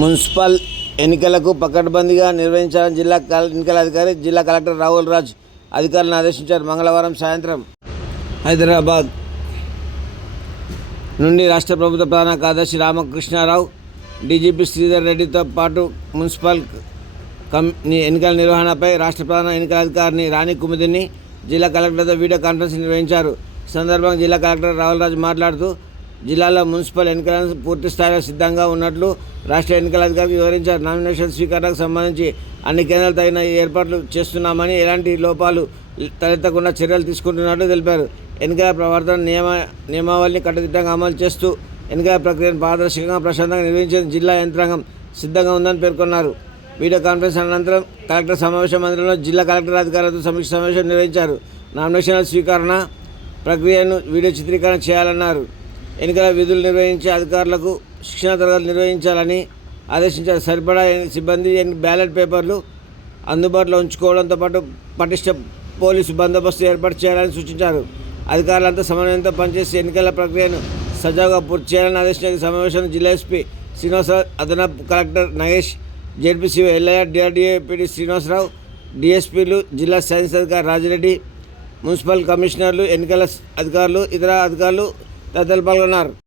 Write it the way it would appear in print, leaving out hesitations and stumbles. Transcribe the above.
Municipal ఎన్నికలకు పకడ్బందీగా నిర్వహించాలని ఎన్నికల అధికారి జిల్లా కలెక్టర్ రాహుల్ రాజ్ అధికారులను ఆదేశించారు. మంగళవారం సాయంత్రం హైదరాబాద్ నుండి రాష్ట్ర ప్రభుత్వ ప్రధాన కార్యదర్శి రామకృష్ణారావు, డీజీపీ శ్రీధర్ రెడ్డితో పాటు మున్సిపల్ ఎన్నికల నిర్వహణపై రాష్ట్ర ప్రధాన ఎన్నికల అధికారిని రాణి కుముదిని జిల్లా కలెక్టర్తో వీడియో కాన్ఫరెన్స్ నిర్వహించారు. ఈ సందర్భంగా జిల్లా కలెక్టర్ రాహుల్ రాజ్ మాట్లాడుతూ, జిల్లాలో మున్సిపల్ ఎన్నికలను పూర్తి స్థాయిలో సిద్ధంగా ఉన్నట్లు రాష్ట్ర ఎన్నికల అధికారికి వివరించారు. నామినేషన్ స్వీకరణకు సంబంధించి అన్ని కేంద్రాలు తగిన ఏర్పాట్లు చేస్తున్నామని, ఎలాంటి లోపాలు తలెత్తకుండా చర్యలు తీసుకుంటున్నట్లు తెలిపారు. ఎన్నికల ప్రవర్తన నియమావళిని కట్టుదిట్టంగా అమలు చేస్తూ ఎన్నికల ప్రక్రియను పారదర్శకంగా ప్రశాంతంగా నిర్వహించేందుకు జిల్లా యంత్రాంగం సిద్ధంగా ఉందని పేర్కొన్నారు. వీడియో కాన్ఫరెన్స్ అనంతరం కలెక్టర్ సమావేశ మందిరంలో జిల్లా కలెక్టర్ అధికారులతో సమీక్ష సమావేశం నిర్వహించారు. నామినేషన్ల స్వీకరణ ప్రక్రియను వీడియో చిత్రీకరణ చేయాలన్నారు. ఎన్నికల విధులు నిర్వహించే అధికారులకు శిక్షణ తరగతులు నిర్వహించాలని ఆదేశించారు. సరిపడా సిబ్బంది బ్యాలెట్ పేపర్లు అందుబాటులో ఉంచుకోవడంతో పాటు పటిష్ట పోలీసు బందోబస్తు ఏర్పాటు చేయాలని సూచించారు. అధికారులంతా సమన్వయంతో పనిచేసి ఎన్నికల ప్రక్రియను సజావుగా పూర్తి చేయాలని ఆదేశించారు. సమావేశంలో జిల్లా ఎస్పీ శ్రీనివాసరావు, అదనపు collector Nagesh, ZP CEO Ellaiah, DRDA PD Srinivasarao, డిఎస్పీలు, జిల్లా సైన్స్ అధికారి రాజిరెడ్డి, మున్సిపల్ కమిషనర్లు, ఎన్నికల అధికారులు, ఇతర అధికారులు తదితరులు పాల్గొన్నారు.